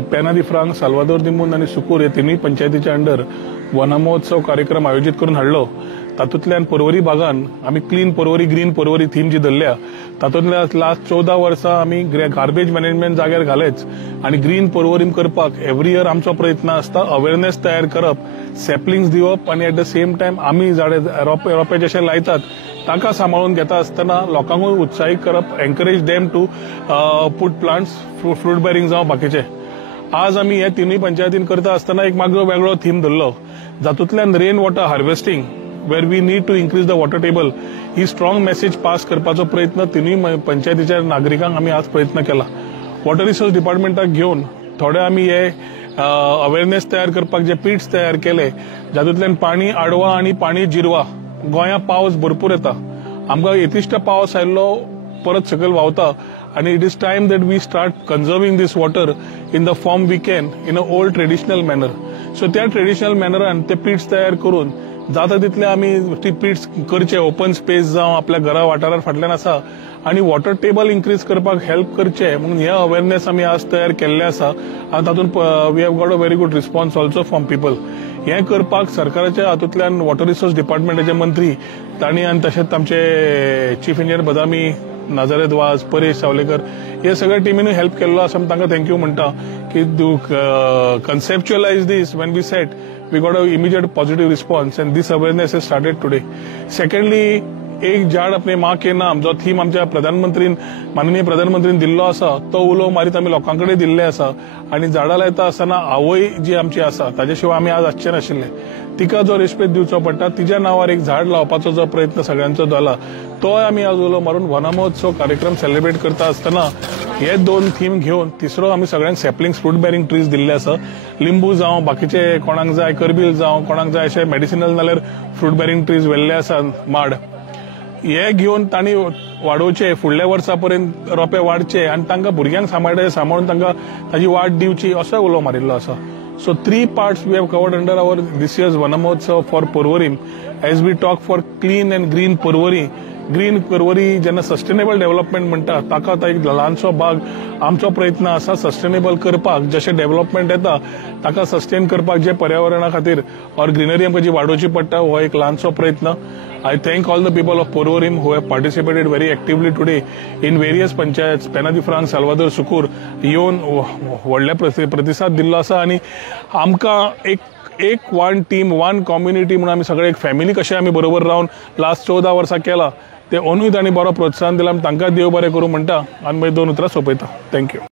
पेना दी फ्रांक, साल्वादोर दी मुंद आणि सुकूर हे तिनूय पंचायतीच्या अंडर वनमहोत्सव कार्यक्रम आयोजित करून हाडलो। तातूंतल्यान पर्वरी भागान आमी clean Porvorim, green Porvorim theme जी धरल्या, तातूंतल्या लास्ट 14 वर्सां आमी गार्बेज मॅनेजमेंट जाग्यार घालेच आणि ग्रीन पर्वरी करपाक एव्हरी इयर आमचो प्रयत्न आसता। अवेअरनेस तयार करप, सॅपलिंग्स दिवप आणि एट द सेम टायम आमी झाडे रोपे जशे लायतात ताका सांबाळून घेता आसतना लोकांकूय उत्साहीत करप, encourage them to put plants, fruit bearing जावं बाकीचे। आज आमी हे तिनूय पंचायतीन करता आसतना एक मागो वेगळो थीम धरलो, जातूंतल्यान rain water harvesting where we need to increase the water table ही स्ट्रॉंग मेसेज पास करपाचो प्रयत्न तिनूय पंचायतीच्या नागरिकांक आमी आज प्रयत्न केला। वॉटर रिसोर्स डिपार्टमेंटाक घेवन थोडे आमी हे अवेअरनेस तयार करपाक जे पिट्स तयार केले, जातूंतल्यान पाणी आडवा आणि पाणी जिरवा। गोंया पावस भरपूर येता, आमकां यथेश्ट पावस आयिल्लो परत सकयल व्हांवता आणि it is time that we start conserving these water in the form we can in a old traditional manner. So त्या ट्रेडिशनल मॅनरान ते पिट्स तयार करून जाता तितले आमी ती पिट्स करचे, ओपन स्पेस जावं आपल्या घरा वाठारार फाटल्यान आसा आणि वॉटर टेबल इन्क्रीज करपाक हेल्प करचे म्हणून हे अवेअरनेस आमी आज तयार केल्ले आसा आणि तातूंत we have got a very good response also from people. हे करपाक सरकाराच्या हातूंतल्यान वॉटर रिसोर्स डिपार्टमेंटाचे मंत्री तांणी आणि तशेंच आमचे चीफ इंजिनियर बदामी, नाझारेत वाज, परेश सावलेकर हे सगळ्या टीमीने हेल्प केल्लो आसा। तांकां थँक्यू म्हणटा की to conceptualise this when we set we got an immediate positive response and this awareness has started today. Secondly, एक झाड अपने माँ के नाम जो थीम आमच्या माननीय प्रधानमंत्रीन दिल्लो आसा तो उलो मारीत आमी लोकांकडे दिल्ले आसा आणि झाडां लायता आसतना आवय जी आमची आसा ताजे शिवाय आमी आज आसचे नाशिल्ले, तिका जो रिस्पेक्ट दिवचो पडटा, तिच्या नांवार एक झाड लावपाचो जो प्रयत्न सगळ्यांचो जाला तो आमी आज उलो मारून वनमहोत्सव कार्यक्रम सेलिब्रेट करता आसतना हे दोन थीम घेवन तिसरो आमी सगळ्यांक सॅपलिंग्स, फ्रूट बेरिंग ट्रीज दिल्ले आसा। लिंबू जावं बाकीचे कोणाक जाय, करबील जावं कोणाक जाय अशे मेडिसिनल नाल्यार फ्रूट बेरिंग ट्रीज व्हेल्ले आसा माड, हे घेवन तांणी वाडोवचे, फुडल्या वर्सा पर्यंत रोपे वाडचे आणि तांकां भुरग्यांक सांबाळून तांकां ताची वाट दिवची असो उलो मारिल्लो आसा। So 3 parts we have covered under our this year's Vanamotsav for Porvorim as we talk for clean and green Porvori. Green Porvorim जेन्ना सस्टेनेबल डेव्हलपमेंट म्हणटा ताका आतां एक ल्हानसो भाग आमचो प्रयत्न आसा सस्टेनेबल करपाक, जशें डेव्हलपमेंट येता ताका सस्टेन करपाक जे पर्यावरणा खातीर और ग्रीनरी आमकां जी वाडोवची पडटा हो एक ल्हानसो प्रयत्न। I thank all the people of Porvorim who have participated very actively today in various panchayats, पेना दी फ्रांक, साल्वादोर, सुकूर येवन व्हडले प्रतिसाद दिल्लो आसा आणि आमकां एक वन टीम, वन कम्युनिटी म्हणून आमी सगळे एक फॅमिली कशें आमी बरोबर रावन लास्ट 14 वर्सां केला ते अंदूय तांणी बरो प्रोत्साहन दिलां, तांकां देव बरें करूं म्हणटा आनी मागीर 2 उतरां सोंपयता। थँक्यू।